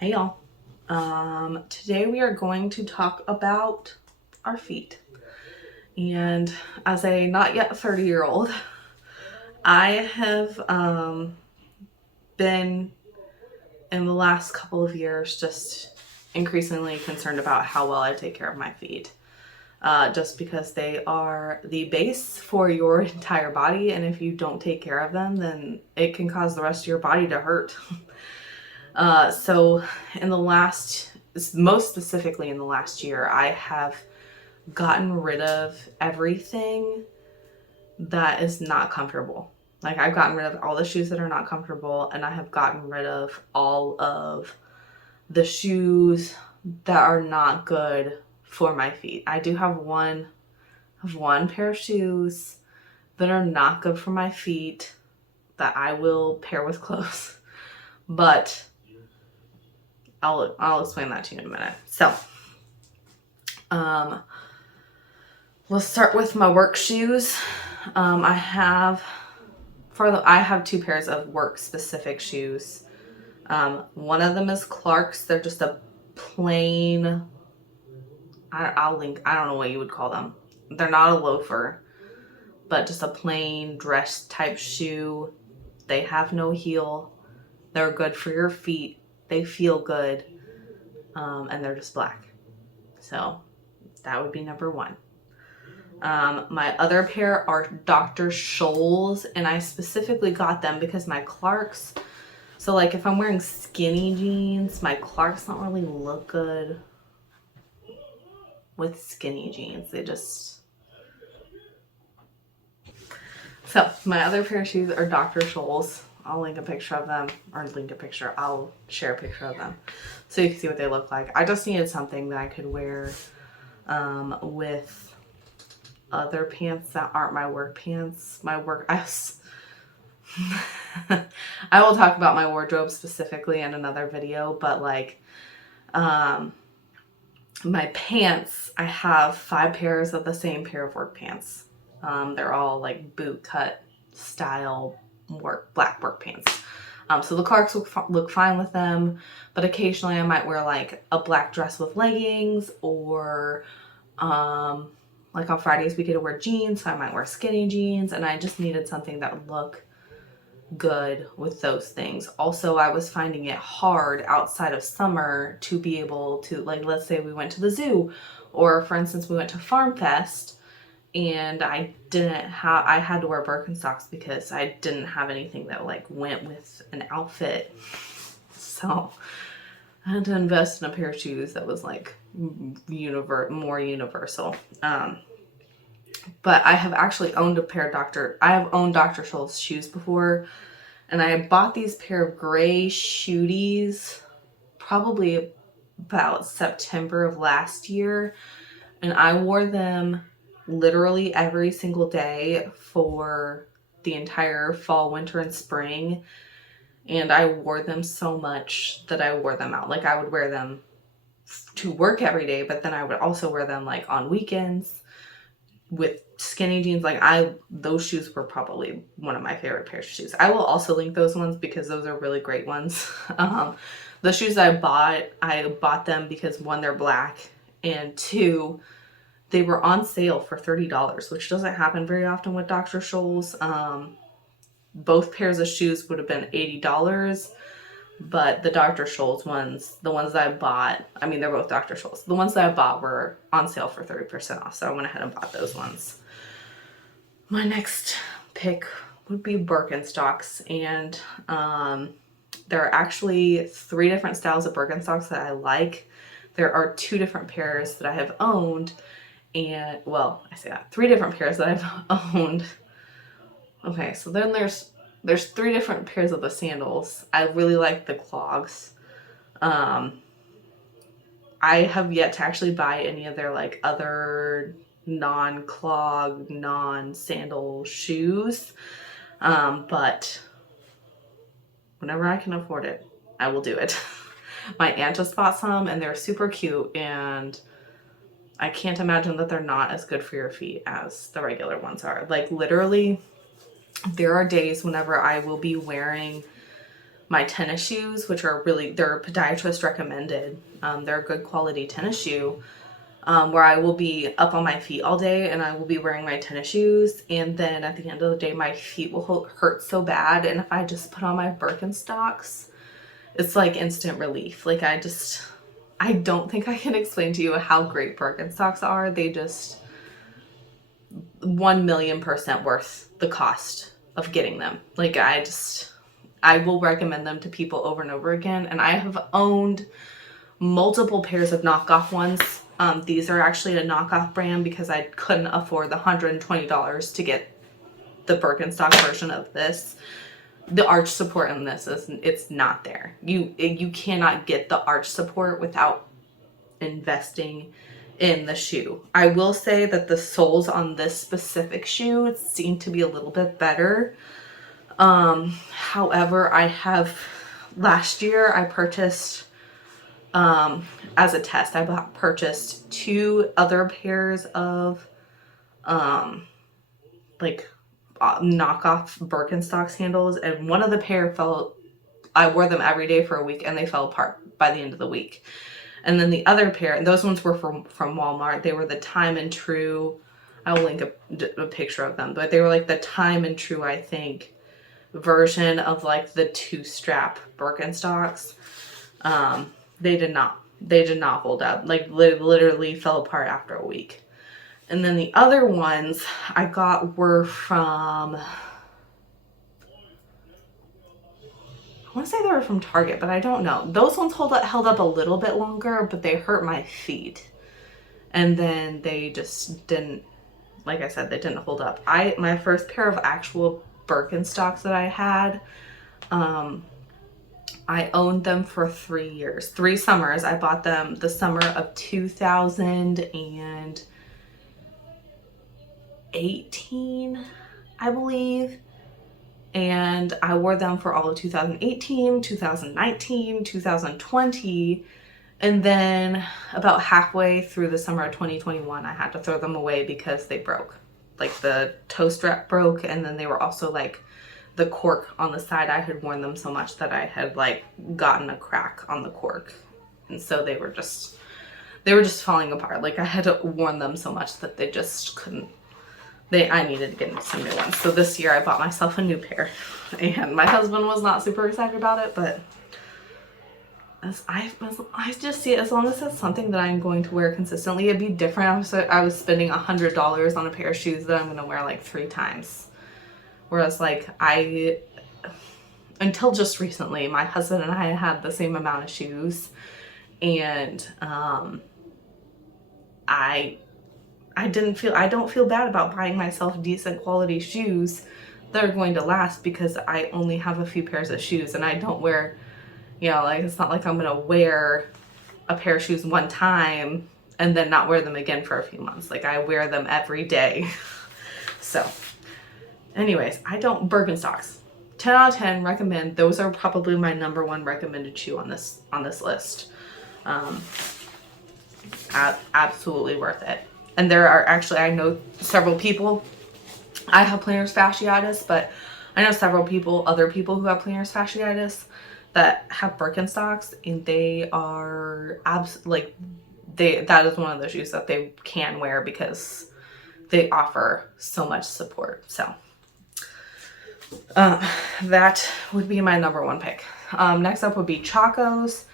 Hey y'all. Today we are going to talk about our feet. And as a not yet 30-year-old, I have been in the last couple of years just increasingly concerned about how well I take care of my feet. Just because they are the base for your entire body, and if you don't take care of them, then it can cause the rest of your body to hurt. So in the last, most specifically in the last year, I have gotten rid of everything that is not comfortable. Like I've gotten rid of all the shoes that are not comfortable, and I have gotten rid of all of the shoes that are not good for my feet. I do have one pair of shoes that are not good for my feet that I will pair with clothes. But I'll explain that to you in a minute. So, let's start with my work shoes. I have two pairs of work specific shoes. One of them is Clark's. They're just a plain. I'll link. I don't know what you would call them. They're not a loafer, but just a plain dress type shoe. They have no heel. They're good for your feet. They feel good, and they're just black. So that would be number one. My other pair are Dr. Scholl's, and I specifically got them because my Clarks, so like if I'm wearing skinny jeans, my Clarks don't really look good with skinny jeans. So my other pair of shoes are Dr. Scholl's. I'll link a picture of them, I'll share a picture of them so you can see what they look like. I just needed something that I could wear with other pants that aren't my work pants. I will talk about my wardrobe specifically in another video, but like my pants, I have 5 pairs of the same pair of work pants. They're all like boot cut style black work pants. So the Clarks look fine with them, but occasionally I might wear like a black dress with leggings, or like on Fridays we get to wear jeans, so I might wear skinny jeans, and I just needed something that would look good with those things. Also, I was finding it hard outside of summer to be able to, like, let's say we went to the zoo, or for instance we went to Farm Fest, and I had to wear Birkenstocks because I didn't have anything that like went with an outfit. So I had to invest in a pair of shoes that was like more universal. But I have actually owned I have owned Dr. Scholl's shoes before, and I bought these pair of gray shooties probably about September of last year, and I wore them literally every single day for the entire fall, winter, and spring. And I wore them so much that I wore them out. Like I would wear them to work every day, but then I would also wear them like on weekends with skinny jeans. Those shoes were probably one of my favorite pairs of shoes. I will also link those ones because those are really great ones. The shoes I bought them because 1, they're black, and 2, they were on sale for $30, which doesn't happen very often with Dr. Scholl's. Both pairs of shoes would have been $80, but the Dr. Scholl's ones, the ones that I bought, I mean, they're both Dr. Scholl's. The ones that I bought were on sale for 30% off, so I went ahead and bought those ones. My next pick would be Birkenstocks, and there are actually 3 different styles of Birkenstocks that I like. There are 2 different pairs that I have owned, and, well, I say that, 3 different pairs that I've owned. Okay, so then there's 3 different pairs of the sandals. I really like the clogs. I have yet to actually buy any of their like other non-clog, non-sandal shoes. But whenever I can afford it, I will do it. My aunt just bought some, and they're super cute, and I can't imagine that they're not as good for your feet as the regular ones are. Like literally, there are days whenever I will be wearing my tennis shoes, which are really, they're podiatrist recommended. They're a good quality tennis shoe, where I will be up on my feet all day and I will be wearing my tennis shoes. And then at the end of the day, my feet will hurt so bad. And if I just put on my Birkenstocks, it's like instant relief. Like I don't think I can explain to you how great Birkenstocks are. They just 1,000,000% worth the cost of getting them. Like I will recommend them to people over and over again. And I have owned multiple pairs of knockoff ones. These are actually a knockoff brand because I couldn't afford the $120 to get the Birkenstock version of this. The arch support in this it's not there. You cannot get the arch support without investing in the shoe. I will say that the soles on this specific shoe seem to be a little bit better. However, last year I purchased, as a test, I purchased 2 other pairs of, knockoff Birkenstock sandals, and one of the pair I wore them every day for a week and they fell apart by the end of the week. And then the other pair, and those ones were from Walmart. They were the Time and True. I will link a picture of them, but they were like the Time and True, I think, version of like the 2-strap Birkenstocks. They did not hold up. Like literally fell apart after a week. And then the other ones I got were from, I want to say they were from Target, but I don't know. Those ones held up a little bit longer, but they hurt my feet. And then they just didn't, like I said, they didn't hold up. My first pair of actual Birkenstocks that I had, I owned them for 3 years, 3 summers. I bought them the summer of 2018, I believe. And I wore them for all of 2018, 2019, 2020. And then about halfway through the summer of 2021, I had to throw them away because they broke. Like the toe strap broke, and then they were also like the cork on the side. I had worn them so much that I had like gotten a crack on the cork. And so they were just falling apart. Like I had worn them so much that they just couldn't. I needed to get some new ones. So this year I bought myself a new pair, and my husband was not super excited about it, but I just see it, as long as it's something that I'm going to wear consistently, it'd be different. I was spending $100 on a pair of shoes that I'm going to wear like 3 times. Whereas like until just recently, my husband and I had the same amount of shoes, and I don't feel bad about buying myself decent quality shoes that are going to last, because I only have a few pairs of shoes and I don't wear, like it's not like I'm gonna wear a pair of shoes one time and then not wear them again for a few months. Like I wear them every day. So anyways, Birkenstocks, 10 out of 10 recommend. Those are probably my number 1 recommended shoe on this list. Absolutely worth it. And there are actually, I know several people, I have plantar fasciitis, but I know several other people who have plantar fasciitis that have Birkenstocks, and they are that is one of the shoes that they can wear because they offer so much support. So that would be my number 1 pick. Next up would be Chacos.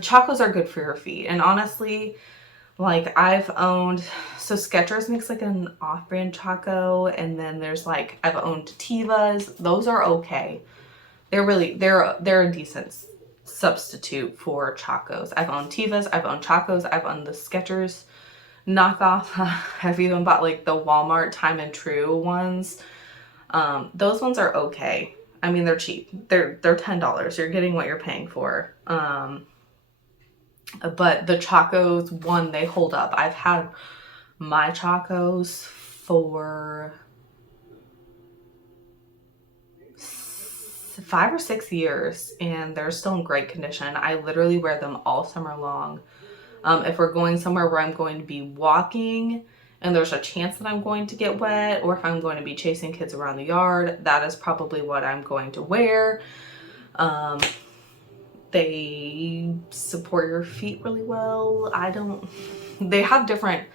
Chacos are good for your feet, and honestly, like I've owned, so Skechers makes like an off-brand Chaco, and then there's like, I've owned Tevas. Those are okay. They're a decent substitute for Chacos. I've owned Tevas, I've owned Chacos, I've owned the Skechers knockoff. I've even bought like the Walmart Time and True ones. Those ones are okay. I mean, they're cheap. They're $10. You're getting what you're paying for. But the Chacos, they hold up. I've had my Chacos for 5 or 6 years, and they're still in great condition. I literally wear them all summer long. If we're going somewhere where I'm going to be walking and there's a chance that I'm going to get wet, or if I'm going to be chasing kids around the yard, that is probably what I'm going to wear. They support your feet really well. They have different,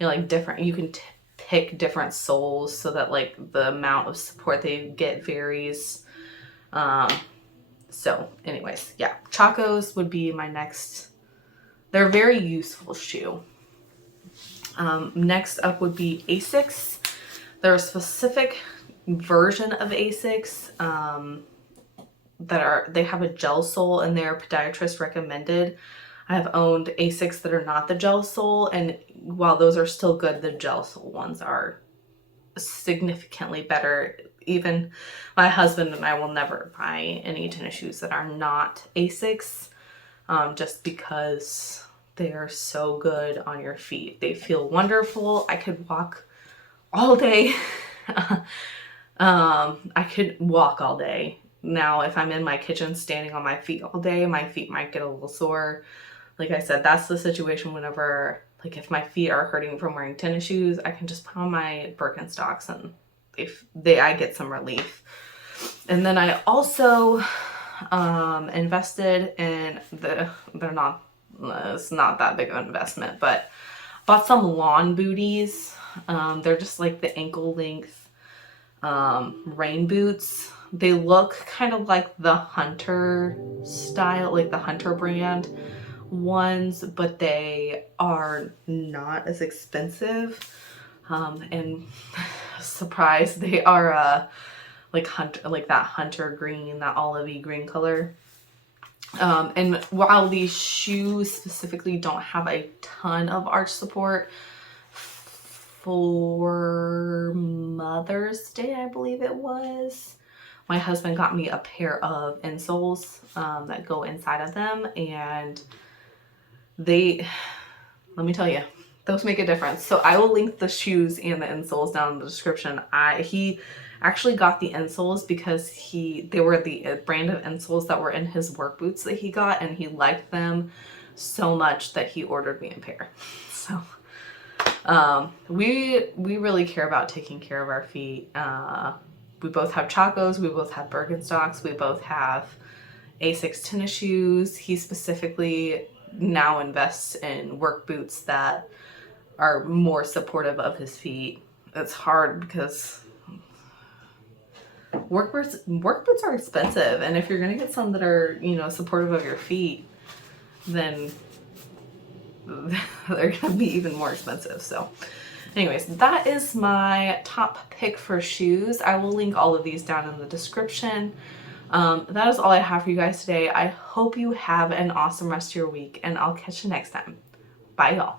you can pick different soles so that like the amount of support they get varies. So anyways, yeah, Chacos would be my next. They're a very useful shoe. Next up would be Asics. They're a specific version of Asics they have a gel sole and they're podiatrist recommended. I have owned Asics that are not the gel sole, and while those are still good, the gel sole ones are significantly better. Even my husband and I will never buy any tennis shoes that are not Asics, just because they are so good on your feet. They feel wonderful. I could walk all day. I could walk all day. Now, if I'm in my kitchen standing on my feet all day, my feet might get a little sore. Like I said, that's the situation whenever, like if my feet are hurting from wearing tennis shoes, I can just put on my Birkenstocks and I get some relief. And then I also invested in it's not that big of an investment, but bought some lawn booties. They're just like the ankle length rain boots. They look kind of like the Hunter style, like the Hunter brand ones, but they are not as expensive. And surprise, they are like that Hunter green, that olivey green color. And while these shoes specifically don't have a ton of arch support, for Mother's Day, I believe it was, my husband got me a pair of insoles that go inside of them, and let me tell you, those make a difference. So I will link the shoes and the insoles down in the description. He actually got the insoles because they were the brand of insoles that were in his work boots that he got, and he liked them so much that he ordered me a pair. So we really care about taking care of our feet. We both have Chacos, we both have Birkenstocks, we both have Asics tennis shoes. He specifically now invests in work boots that are more supportive of his feet. It's hard because work boots are expensive, and if you're gonna get some that are, supportive of your feet, then they're gonna be even more expensive. So anyways, that is my top pick for shoes. I will link all of these down in the description. That is all I have for you guys today. I hope you have an awesome rest of your week, and I'll catch you next time. Bye, y'all.